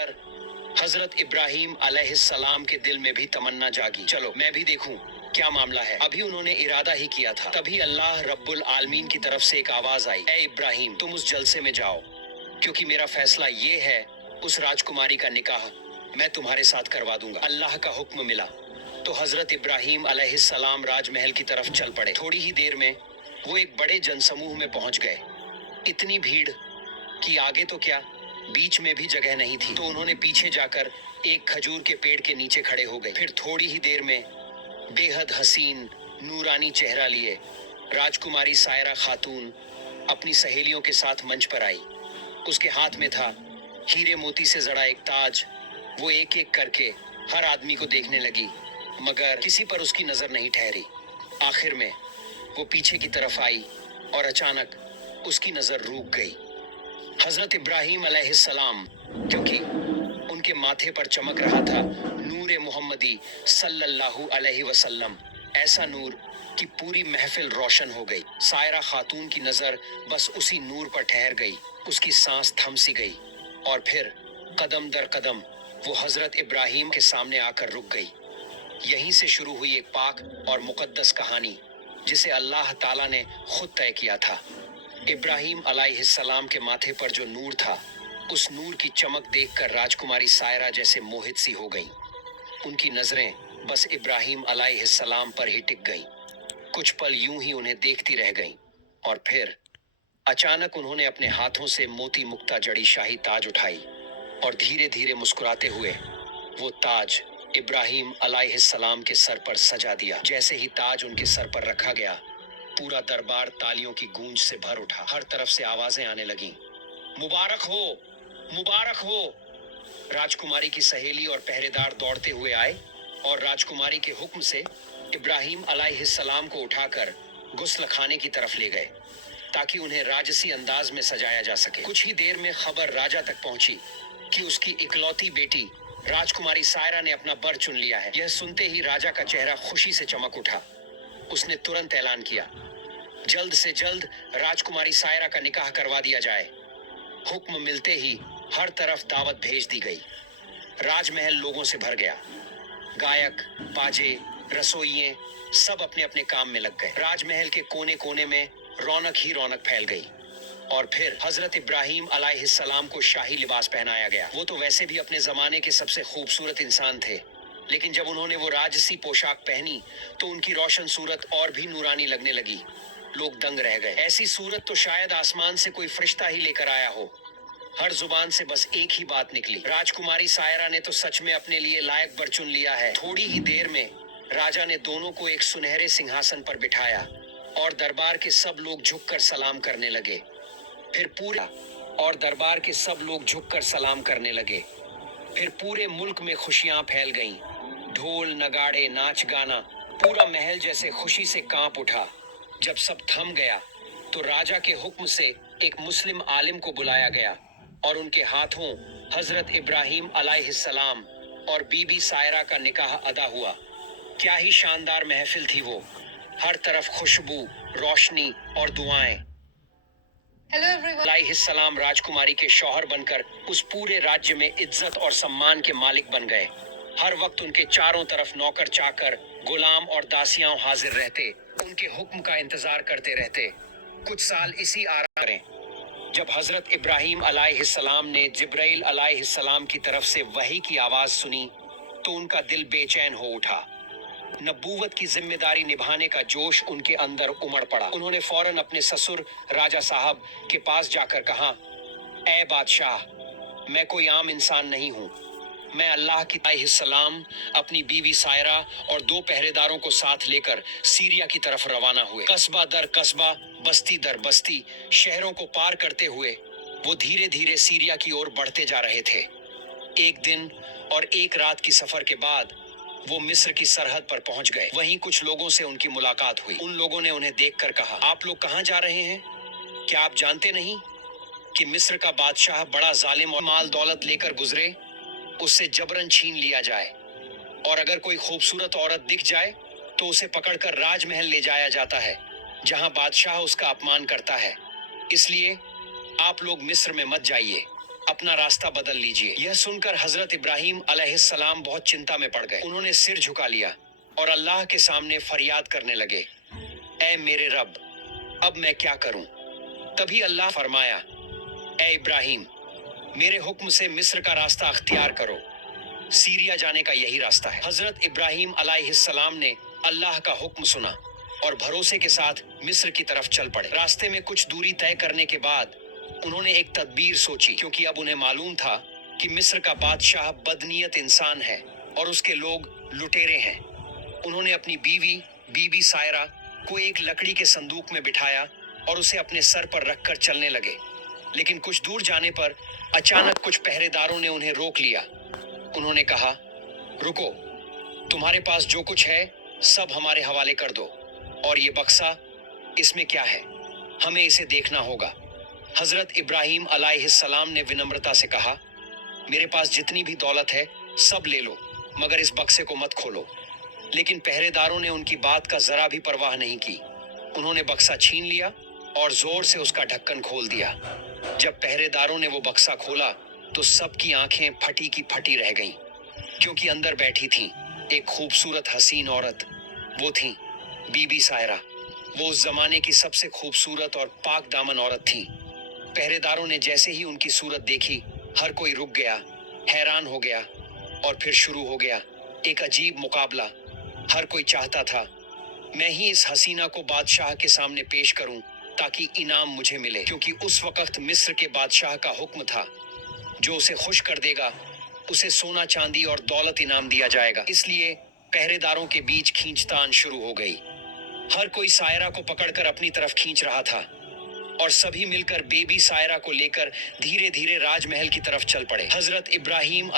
कर हजरत इब्राहिम अलैहिस्सलाम के दिल में भी तमन्ना जागी, चलो मैं भी देखूं क्या मामला है। अभी उन्होंने इरादा ही किया था, तभी अल्लाह रब्बुल आलमीन की तरफ से एक आवाज आई, ए इब्राहिम तुम उस जलसे में जाओ, क्योंकि मेरा फैसला ये है, उस राजकुमारी का निकाह मैं तुम्हारे साथ करवा दूंगा। अल्लाह का हुक्म मिला तो हजरत इब्राहिम अलैहिस्सलाम राजमहल की तरफ चल पड़े। थोड़ी ही देर में वो एक बड़े जनसमूह में पहुंच गए। इतनी भीड़ कि आगे तो क्या, बीच में भी जगह नहीं थी। तो उन्होंने पीछे जाकर एक खजूर के पेड़ के नीचे खड़े हो गए। फिर थोड़ी ही देर में बेहद हसीन नूरानी चेहरा लिए राजकुमारी सायरा खातून अपनी सहेलियों के साथ मंच पर आई। उसके हाथ में था हीरे मोती से जड़ा एक ताज। वो एक एक करके हर आदमी को देखने लगी, मगर किसी पर उसकी नजर नहीं ठहरी। आखिर में वो पीछे की तरफ आई और अचानक उसकी नजर रुक गई। हजरत इब्राहिम अलैहिस्सलाम, क्योंकि उनके माथे पर चमक रहा था नूर मोहम्मदी सल्लल्लाहु अलैहि वसल्लम, ऐसा नूर कि पूरी महफिल रोशन हो गई। सायरा खातून की नजर बस उसी नूर पर ठहर गई। उसकी सांस थम सी गई और फिर कदम दर कदम वो हजरत इब्राहिम के सामने आकर रुक गई। यहीं से शुरू हुई एक पाक और मुकद्दस कहानी जिसे अल्लाह ताला ने खुद तय किया था। इब्राहिम अलैहिस्सलाम के माथे पर जो नूर था, उस नूर की चमक देखकर राजकुमारी सायरा जैसे मोहित सी हो गईं। उनकी नजरें बस इब्राहिम अलैहिस्सलाम पर ही टिक गईं। कुछ पल यूं ही उन्हें देखती रह गईं और फिर अचानक उन्होंने अपने हाथों से मोती मुक्ता जड़ी शाही ताज उठाई और धीरे धीरे मुस्कुराते हुए वो ताज इब्राहिम अलैहिस्सलाम के सर पर सजा दिया। जैसे ही ताज उनके सर पर रखा गया, पूरा दरबार तालियों की गूंज से भर उठा। हर तरफ से आवाजें आने लगीं, मुबारक हो, मुबारक हो। राजकुमारी की सहेली और पहरेदार दौड़ते हुए आए और राजकुमारी के हुक्म से इब्राहिम अलैहिस्सलाम को उठाकर गुस्ल खाने की तरफ ले गए ताकि उन्हें राजसी अंदाज में सजाया जा सके। कुछ ही देर में खबर राजा तक पहुंची कि उसकी इकलौती बेटी राजकुमारी सायरा ने अपना बर चुन लिया है। यह सुनते ही राजा का चेहरा खुशी से चमक उठा। उसने तुरंत ऐलान किया, जल्द से जल्द राजकुमारी सायरा का निकाह करवा दिया जाए। हुक्म मिलते ही हर तरफ दावत भेज दी गई। राजमहल लोगों से भर गया। गायक, बाजे, रसोइये सब अपने अपने काम में लग गए। राजमहल के कोने कोने में रौनक ही रौनक फैल गई। और फिर हजरत इब्राहिम अलैहिस्सलाम को शाही लिबास पहनाया गया। वो तो वैसे भी अपने जमाने के सबसे खूबसूरत इंसान थे, लेकिन जब उन्होंने वो राजसी पोशाक पहनी तो उनकी रोशन सूरत और भी नूरानी लगने लगी। लोग दंग रह गए। ऐसी सूरत तो शायद आसमान से कोई फरिश्ता ही लेकर आया हो। हर जुबान से बस एक ही बात निकली, राजकुमारी सायरा ने तो सच में अपने लिए लायक बर चुन लिया है। थोड़ी ही देर में राजा ने दोनों को एक सुनहरे सिंहासन पर बिठाया और दरबार के सब लोग झुककर सलाम करने लगे। फिर पूरे मुल्क में खुशियां फैल गईं। ढोल, नगाड़े, नाच गाना, पूरा महल जैसे खुशी से कांप उठा। जब सब थम गया तो राजा के हुक्म से एक मुस्लिम आलिम को बुलाया गया और उनके हाथों हजरत इब्राहिम अलैहिस्सलाम और बीबी सायरा का निकाह अदा हुआ। क्या ही शानदार महफिल थी वो। हर तरफ खुशबू, रोशनी और दुआएं। Hello everyone. अलैहिस्सलाम राजकुमारी के शौहर बनकर उस पूरे राज्य में इज्जत और सम्मान के मालिक बन गए। हर वक्त उनके चारों तरफ नौकर चाकर, गुलाम और दासियां हाजिर रहते, उनके हुक्म का इंतजार करते रहते। कुछ साल इसी आराम करें। जब हजरत इब्राहिम अलैहिस्सलाम ने जिब्राइल अलैहिस्सलाम की तरफ से वही की आवाज सुनी तो उनका दिल बेचैन हो उठा। नबूवत की जिम्मेदारी निभाने का जोश उनके अंदर उमड़ पड़ा। उन्होंने फौरन अपने ससुर राजा साहब के पास जाकर कहा, ऐ बादशाह, मैं कोई आम इंसान नहीं हूँ। मैं अल्लाह की अलैहिस्सलाम अपनी बीवी सायरा और 2 पहरेदारों को साथ लेकर सीरिया की तरफ रवाना हुए। कस्बा दर कस्बा, बस्ती दर बस्ती, शहरों को पार करते हुए वो धीरे धीरे सीरिया की ओर बढ़ते जा रहे थे। एक दिन और एक रात की सफर के बाद वो मिस्र की सरहद पर पहुंच गए। वहीं कुछ लोगों से उनकी मुलाकात हुई। उन लोगों ने उन्हें देखकर कहा, आप लोग कहां जा रहे हैं? क्या आप जानते नहीं कि मिस्र का बादशाह बड़ा जालिम और माल दौलत लेकर गुजरे, उससे जबरन छीन लिया जाए, और अगर कोई खूबसूरत औरत दिख जाए तो उसे पकड़कर राजमहल ले जाया जाता है, जहां बादशाह उसका अपमान करता है। इसलिए आप लोग मिस्र में मत जाइए। अपना रास्ता बदल लीजिए। यह सुनकर हजरत इब्राहिम अलैहिस्सलाम बहुत चिंता में पड़ गए। उन्होंने सिर झुका लिया और अल्लाह के सामने फरियाद करने लगे, ऐ मेरे रब, अब मैं क्या करूं? तभी अल्लाह फरमाया, ऐ इब्राहिम, मेरे हुक्म से मिस्र का रास्ता अख्तियार करो। सीरिया जाने का यही रास्ता है। हजरत इब्राहिम अलैहिस्सलाम ने अल्लाह का हुक्म सुना और भरोसे के साथ मिस्र की तरफ चल पड़े। रास्ते में कुछ दूरी तय करने के बाद उन्होंने एक तदबीर सोची, क्योंकि अब उन्हें मालूम था कि मिस्र का बादशाह बदनीयत इंसान है और उसके लोग लुटेरे हैं। उन्होंने अपनी बीवी बीबी सायरा को एक लकड़ी के संदूक में बिठाया और उसे अपने सर पर रखकर चलने लगे। लेकिन कुछ दूर जाने पर अचानक कुछ पहरेदारों ने उन्हें रोक लिया। उन्होंने कहा, रुको, तुम्हारे पास जो कुछ है सब हमारे हवाले कर दो, और ये बक्सा, इसमें क्या है? हमें इसे देखना होगा। हजरत इब्राहिम अलैहिस्सलाम ने विनम्रता से कहा, मेरे पास जितनी भी दौलत है सब ले लो, मगर इस बक्से को मत खोलो। लेकिन पहरेदारों ने उनकी बात का जरा भी परवाह नहीं की। उन्होंने बक्सा छीन लिया और जोर से उसका ढक्कन खोल दिया। जब पहरेदारों ने वो बक्सा खोला तो सबकी आंखें फटी की फटी रह गईं, क्योंकि अंदर बैठी थी एक खूबसूरत हसीन औरत। वो थी बीबी सायरा। वो उस जमाने की सबसे खूबसूरत और पाक दामन औरत थी। पहरेदारों ने जैसे ही उनकी सूरत देखी, हर कोई रुक गया, हैरान हो गया, और फिर शुरू हो गया एक अजीब मुकाबला। हर कोई चाहता था, मैं ही इस हसीना को बादशाह के सामने पेश करूं ताकि इनाम मुझे मिले, क्योंकि उस वक्त मिस्र के बादशाह का हुक्म था, जो उसे खुश कर देगा उसे सोना चांदी और दौलत इनाम दिया जाएगा। इसलिए पहरेदारों के बीच खींचतान शुरू हो गई। हर कोई सायरा को पकड़कर अपनी तरफ खींच रहा था और सभी मिलकर बेबी सायरा को लेकर धीरे धीरे राजमहल की तरफ चल पड़े। हजरत इब्राहिम